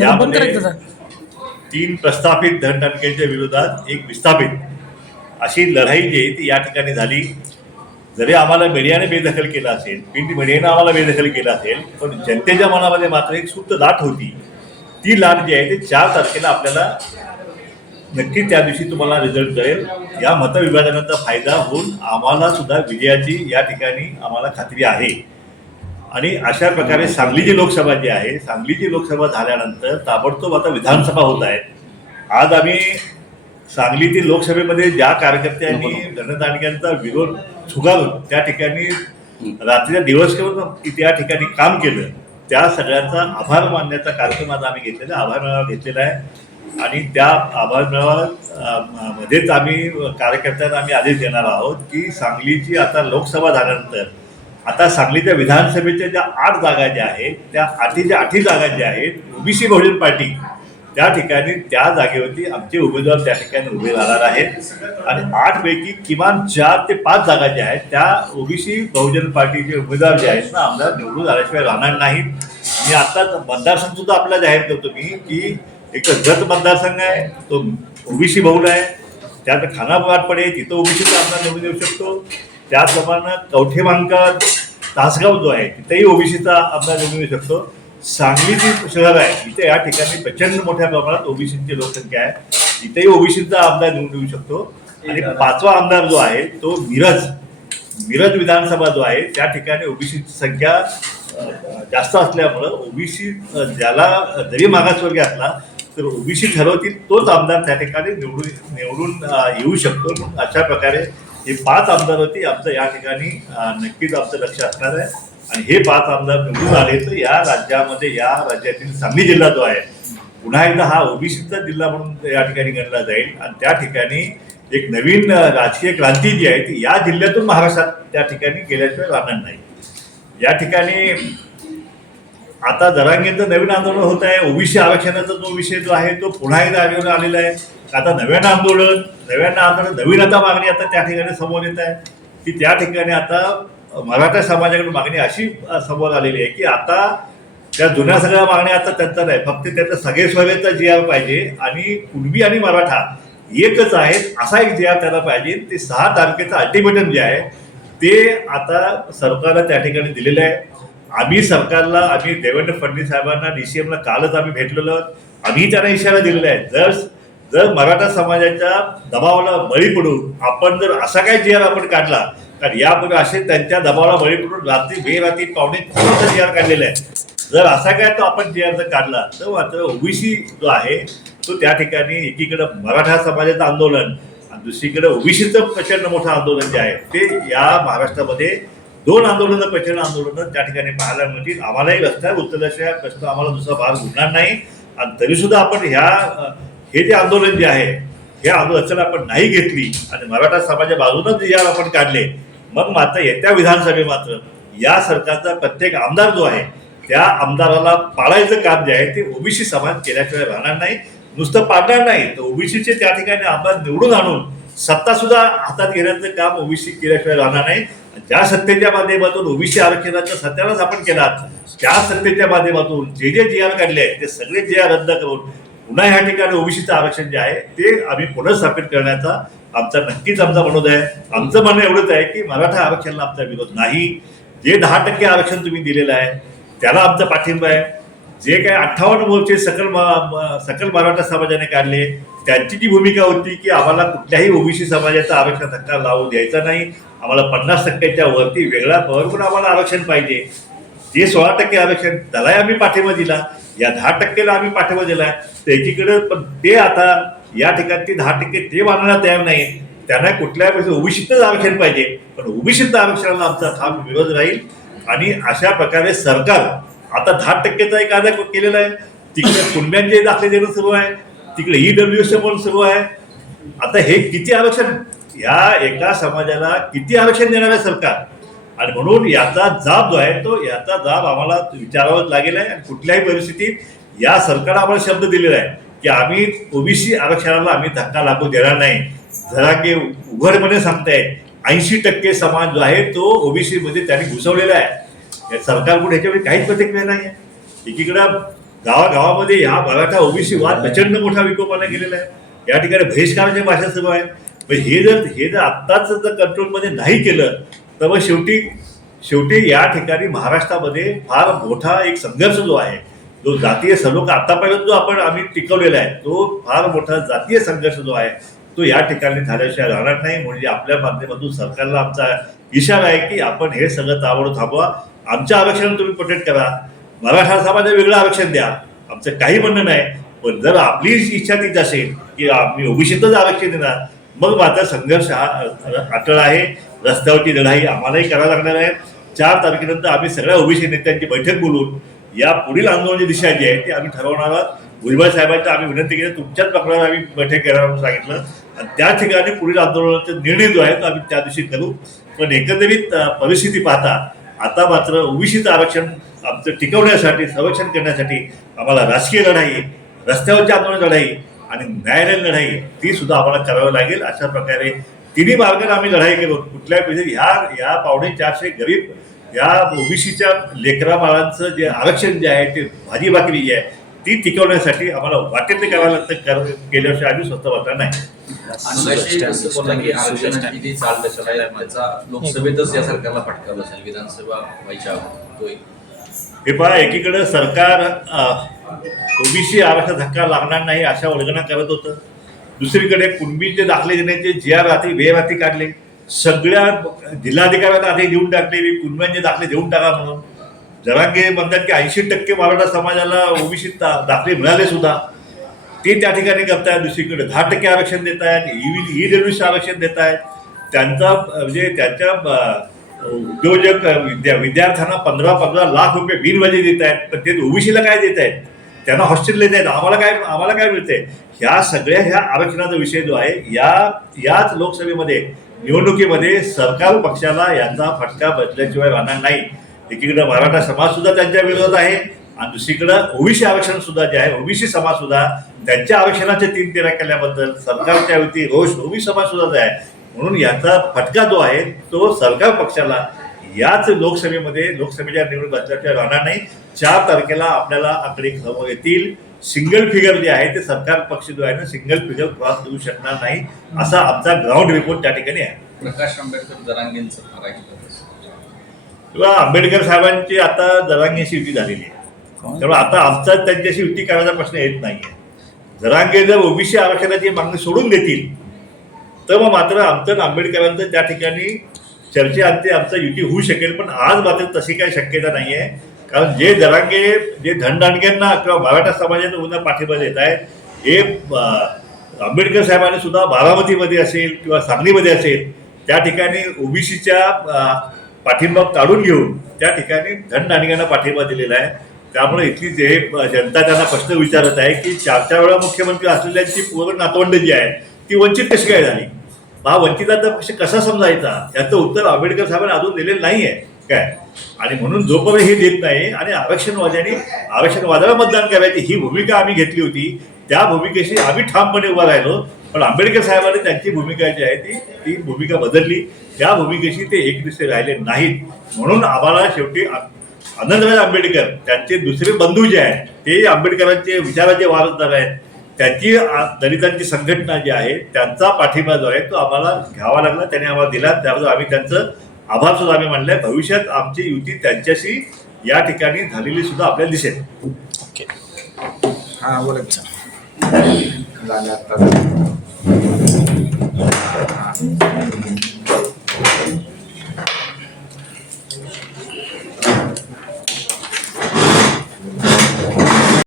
यामध्ये. तीन प्रस्थापित धनटणकेच्या विरोधात एक विस्थापित अशी लढाई जी आहे ती या ठिकाणी झाली. जरी आम्हाला मीडियाने बेदखल केला असेल मीडियाने आम्हाला बेदखल केला असेल पण जनतेच्या मनामध्ये मात्र एक सुप्त लाट होती. ती लाट जी आहे ती चार तारखेला आपल्याला नक्की त्या दिवशी तुम्हाला रिझल्ट कळेल. या मतविभाजनाचा फायदा होऊन आम्हाला सुद्धा विजयाची या ठिकाणी आम्हाला खात्री आहे. आणि अशा प्रकारे सांगलीची लोकसभा जी आहे सांगलीची लोकसभा झाल्यानंतर ताबडतोब आता विधानसभा होत आहेत आज आम्ही सांगलीतील लोकसभेमध्ये ज्या कार्यकर्त्यांनी धनदांडग्यांचा विरोध झुगारून त्या ठिकाणी रात्रीचा दिवस करून त्या ठिकाणी काम केलं त्या सगळ्यांचा आभार मानण्याचा कार्यक्रम आज आम्ही घेतलेला आहे. आभार मेळावा घेतलेला आहे आणि त्या आभार मेळावा मध्येच आम्ही कार्यकर्त्यांना आम्ही आदेश देणार आहोत की सांगलीची आता लोकसभा झाल्यानंतर आता सांगलीच्या विधानसभेच्या ज्या आठ जागा ज्या आहेत त्या आठीच्या आठी जागा ज्या आहेत ओबीसी बहुजन पार्टी त्या ठिकाणी त्या जागेवरती आमचे उमेदवार त्या ठिकाणी उभे राहणार आहेत. आणि आठ पैकी किमान चार ते पाच जागा ज्या आहेत त्या ओबीसी बहुजन पार्टीचे उमेदवार जे आहेत ना आमदार निवडून आल्याशिवाय राहणार नाहीत. मी आता मतदारसंघ सुद्धा आपला जाहीर करतो मी की एक गत मतदारसंघ आहे तो ओबीसी बहुल आहे. त्यात खानापूर पडे तिथं ओबीसीचा आमदार निवडून येऊ शकतो. त्याचप्रमाणे कवठे मांकर तासगाव जो आहे तिथेही ओबीसीचा आमदार निवडून येऊ शकतो. सांगलीची शहर आहे इथे या ठिकाणी प्रचंड मोठ्या प्रमाणात ओबीसीची लोकसंख्या आहे. इथेही ओबीसीचा आमदार निवडून येऊ शकतो. आणि पाचवा आमदार जो आहे तो मिरज मिरज विधानसभा जो आहे त्या ठिकाणी ओबीसीची संख्या जास्त असल्यामुळं ओबीसी ज्याला जरी मागासवर्गीय असला तर ओबीसी ठरवतील तोच आमदार त्या ठिकाणी निवडून निवडून येऊ शकतो. अशा प्रकारे हे पाच आमदारवरती आमचं या ठिकाणी नक्कीच आमचं लक्ष असणार आहे. आणि हे पाच आमदार निवडून आले तर या राज्यामध्ये या राज्यातील सांगली जिल्हा जो आहे पुन्हा एकदा हा ओबीसीचा जिल्हा म्हणून या ठिकाणी गणला जाईल. आणि त्या ठिकाणी एक नवीन राजकीय क्रांती जी आहे ती या जिल्ह्यातून महाराष्ट्रात त्या ठिकाणी गेल्याशिवाय राहणार नाही. या ठिकाणी आता जरांगेंचं नवीन आंदोलन होत आहे. ओबीसी आरक्षणाचा जो विषय जो आहे तो पुन्हा एकदा आढळून आलेला आहे. आता नव्यानं आंदोलन नव्यानं आंदोलन नवीन आता मागणी आता त्या ठिकाणी समोर येत आहे. की त्या ठिकाणी आता मराठा समाजाकडून मागणी अशी समोर आलेली आहे की आता त्या जुन्या सगळ्या मागण्या आता त्यांचा नाही फक्त त्याचा सगळे स्वयंचा जी आर पाहिजे आणि कुणबी आणि मराठा एकच आहेत असा एक जिया आर त्याला पाहिजे. ते सहा तारखेचं अल्टिमेटम जे आहे ते आता सरकारला त्या ठिकाणी दिलेलं आहे. आम्ही सरकारला आम्ही देवेंद्र फडणवीस साहेबांना डीसीएमला कालच आम्ही भेटलेलो आम्ही त्यांना इशारा दिलेला आहे. जर जर मराठा समाजाच्या दबावाला बळी पडून आपण जर असा काय जिहार आर आपण काढला तर यापूर्वी असे त्यांच्या दबावाला बळी पडून रात्री बेरात्री पावणे तीनचा आर काढलेला आहे. जर असा काय तो आपण जिहार आर जर काढला तर मात्र ओबीसी जो आहे तो त्या ठिकाणी एकीकडे मराठा समाजाचं आंदोलन आणि दुसरीकडे ओबीसीचं प्रचंड मोठं आंदोलन जे आहे ते या महाराष्ट्रामध्ये दोन आंदोलनं प्रचंड आंदोलनं त्या ठिकाणी पाहायला मिळतील. आम्हालाही रस्त्यावर उतरल्याशिवाय प्रश्न आम्हाला दुसरा भाग उडणार नाही. आणि तरीसुद्धा आपण ह्या हे जे आंदोलन जे आहे हे आंदोलन जर आपण नाही घेतली आणि मराठा समाजा बाजूनच जे आपण काढले. मग मात्र येत्या विधानसभे मात्र या सरकारचा प्रत्येक आमदार जो आहे त्या आमदाराला पाळायचं काम जे आहे ते ओबीसी समाज केल्याशिवाय राहणार नाही. नुसतं पाडणार नाही. तर ओबीसीचे त्या ठिकाणी आमदार निवडून आणून सत्ता सुद्धा हातात घेण्याचं काम ओबीसी केल्याशिवाय राहणार नाही. ज्या सत्तेच्या माध्यमातून ओबीसी आरक्षणाच्या सत्यालाच आपण केला त्या सत्तेच्या माध्यमातून जे जे जी आर काढले आहेत ते सगळे जी आर रद्द करून पुन्हा ह्या ठिकाणी ओबीसीचं आरक्षण जे आहे ते आम्ही पुनर्स्थापित करण्याचा आमचा नक्कीच आमचा मनोद आहे. आमचं म्हणणं एवढंच आहे की मराठा आरक्षणाला आमचा विरोध नाही. जे दहा टक्के आरक्षण तुम्ही दिलेलं आहे त्याला आमचा पाठिंबा आहे. जे काय अठ्ठावन्न मोर्चे सकल मा- सकल मराठा समाजाने काढले त्यांची जी भूमिका होती की आम्हाला कुठल्याही ओबीसी समाजाचा आरक्षण धक्का लावू द्यायचा नाही. आम्हाला पन्नास टक्क्याच्या वरती वेगळा भरपूर पण आम्हाला आरक्षण पाहिजे. जे सोळा टक्के आरक्षण त्यालाही आम्ही पाठिंबा दिला. या दहा टक्केला आम्ही पाठिंबा दिला तर एकीकडे पण ते आता या ठिकाणी दहा टक्के ते मानायला तयार नाही. त्यांना कुठल्याही ओबीसीतच आरक्षण पाहिजे. पण ओबीसीत आरक्षणाला आमचा ठाम विरोध राहील. आणि अशा प्रकारे सरकार आता दहा टक्केचा एक कायदा केलेला आहे. तिकडे कुणब्यांचे दाखले देणं सुरू आहे. तिकडे ई डब्ल्यू एस पण सुरू आहे. आता हे किती आरक्षण? या एका समाजाला किती आरक्षण देणार आहे सरकार? आणि म्हणून याचा जाब जो आहे तो याचा जाब आम्हाला विचारावाच लागेल आहे. आणि कुठल्याही परिस्थितीत या सरकारनं आम्हाला शब्द दिलेला आहे की आम्ही ओबीसी आरक्षणाला आम्ही धक्का लागू देणार नाही. जरा की उघडपणे सांगताय ऐंशी टक्के समाज जो आहे तो ओबीसी मध्ये त्यांनी घुसवलेला आहे. सरकारकडून ह्याच्यामध्ये काहीच प्रतिक्रिया नाही आहे. एकीकडं गावागावामध्ये ह्या मराठा ओबीसी वाद प्रचंड मोठा विकोपाला गेलेला आहे. या ठिकाणी बहिष्काराची भाषा सुरू आहे. पण हे जर हे जर आत्ताच जर कंट्रोलमध्ये नाही केलं तर मग शेवटी शेवटी या ठिकाणी महाराष्ट्रामध्ये फार मोठा एक संघर्ष जो आहे जो जातीय सलोखा आतापर्यंत जो आपण आम्ही टिकवलेला आहे तो फार मोठा जातीय संघर्ष जो आहे तो या ठिकाणी झाल्याशिवाय राहणार नाही. म्हणजे आपल्या माध्यमातून सरकारला आमचा इशारा आहे की आपण हे सगळं ताबडतोब थांबवा. आमच्या आरक्षण तुम्ही प्रोटेक्ट करा. मराठा समाजाला वेगळं आरक्षण द्या. आमचं काही म्हणणं नाही. पण जर आपली इच्छा तीच असेल की आम्ही ओबीसीतच आरक्षण देणार मग माझा संघर्ष हा अटळ आहे. रस्त्यावरची लढाई आम्हालाही करावी लागणार आहे. चार तारखेनंतर आम्ही सगळ्या ओबीसी नेत्यांची बैठक बोलून या पुढील आंदोलनाची दिशा जी आहे ती आम्ही ठरवणार आहोत. भुजबळ साहेबांच्या आम्ही विनंती केली तुमच्याच प्रकारावर आम्ही बैठक घेणार म्हणून सांगितलं. आणि त्या ठिकाणी पुढील आंदोलनाचा निर्णय जो आहे तो आम्ही त्या दिवशी करू. पण एकंदरीत परिस्थिती पाहता आता मात्र ओबीसीचं आरक्षण आमचं टिकवण्यासाठी संरक्षण करण्यासाठी आम्हाला राजकीय लढाई रस्त्यावरची आंदोलन लढाई आणि न्यायालयीन लढाई ती सुद्धा आम्हाला करावी लागेल. अशा प्रकारे तिन्ही मार्गाने आम्ही लढाई करू कुठल्या म्हणजे ह्या ह्या पावणे चारशे गरीब या ओबीसीच्या लेकरा बाळांचं जे आरक्षण जे आहे ते भाजी भाकरी जी आहे ती टिकवण्यासाठी आम्हाला वाटेल ते करावं लागतं कर केल्याशिवाय आम्ही स्वतः वाटणार नाही. अनुराशी जसं बोलला की आरक्षणाची जी चाल दशा आहे त्याचा लोकसभेतच या सरकारला विधानसभा व्हायच्या हे पहा एकीकडे सरकार ओबीसी आरक्षण धक्का लागणार नाही अशा वल्गना करत होतं. दुसरीकडे कुणबीचे दाखले देण्याचे जे आर रात्री वे रात्री काढले सगळ्या जिल्हाधिकाऱ्यांना आधी देऊन टाकले मी कुणब्यांचे दाखले देऊन टाका म्हणून. जरांगे म्हणतात की ऐंशी टक्के मराठा समाजाला ओबीसी दाखले मिळाले सुद्धा. ते त्या ठिकाणी करतायत दुसरीकडे दहा टक्के आरक्षण देत आहेत ई ई रेल्वेचं आरक्षण देत आहेत त्यांचा म्हणजे त्यांच्या उद्योजक विद्या विद्यार्थ्यांना पंधरा पंधरा लाख रुपये बिनवाजे देत आहेत पण ते ओबीसीला काय देत आहेत त्यांना हॉस्टेल देत आहेत आम्हाला काय आम्हाला काय मिळते ह्या सगळ्या ह्या आरक्षणाचा विषय जो आहे या याच लोकसभेमध्ये निवडणुकीमध्ये सरकार पक्षाला यांचा फटका बसल्याशिवाय राहणार नाही. एकीकडे मराठा समाज सुद्धा त्यांच्या विरोधात आहे आणि दुसरीकडं ओबीसी आरक्षण सुद्धा जे आहे ओबीसी समाज सुद्धा त्यांच्या आरक्षणाचे तीन तेरा केल्याबद्दल सरकारच्या वती रोष ओबीसी समाज सुद्धा आहे म्हणून याचा फटका जो आहे तो सरकार पक्षाला याच लोकसभेमध्ये लोकसभेच्या निवडणूक असल्याशिवाय राहणार नाही चार तारखेला आपल्याला आकडे समोर येतील. सिंगल फिगर जे आहे ते सरकार पक्ष जो आहे ना सिंगल फिगर क्रॉस करू शकणार नाही. असा आमचा ग्राउंड रिपोर्ट त्या ठिकाणी आहे. प्रकाश आंबेडकर जरांगेंचं किंवा आंबेडकर साहेबांची आता जरांगेशी युती झालेली आहे. त्यामुळे आता आमचा त्यांच्याशी युती करायचा प्रश्न येत नाहीये. जरांगे जर ओबीसी आरक्षणाची मागणी सोडून देतील तर मग मात्र आमचं आंबेडकरांचं त्या ठिकाणी चर्चेअंती आमचं युती होऊ शकेल पण आज मात्र तशी काही शक्यता नाही आहे कारण जे जरांगे जे धनदांडग्यांना किंवा मराठा समाजाने उन्हा पाठिंबा देत आहेत हे आंबेडकर साहेबांनी सुद्धा बारामतीमध्ये असेल किंवा सांगलीमध्ये असेल त्या ठिकाणी ओबीसीच्या पाठिंबा काढून घेऊन त्या ठिकाणी धनदांडग्यांना पाठिंबा दिलेला आहे. त्यामुळे इथली जे जनता त्यांना प्रश्न विचारत आहे की चार चार वेळा मुख्यमंत्री असलेल्यांची पूर्ण नातवंड जी आहे ती वंचित कशी काय झाली? हा वंचिताचा पक्ष कसा समजायचा? याचं उत्तर आंबेडकर साहेबांनी अजून दिलेलं नाही आहे काय? आणि म्हणून जोपर्यंत हे देत नाही आणि आरक्षणवाद्यांनी आरक्षणवादाला मतदान करायची ही भूमिका आम्ही घेतली होती. त्या भूमिकेशी आम्ही ठामपणे उभा राहिलो. पण आंबेडकर साहेबांनी त्यांची भूमिका जी आहे ती ती भूमिका बदलली. त्या भूमिकेशी ते एकनिष्ठ राहिले नाहीत. म्हणून आम्हाला शेवटी आनंदराज आंबेडकर त्यांचे दुसरे बंधू जे आहेत ते आंबेडकरांचे विचाराचे वारसदार आहेत. त्याची दलितांची संघटना जी आहे त्यांचा पाठिंबा जो आहे तो आम्हाला घ्यावा लागला. त्याने आम्हाला दिला. त्याबद्दल आम्ही त्यांचं आभार सुद्धा आम्ही मानले भविष्यात आमची युती त्यांच्याशी या ठिकाणी झालेली सुद्धा आपल्याला दिसेल. हा बोला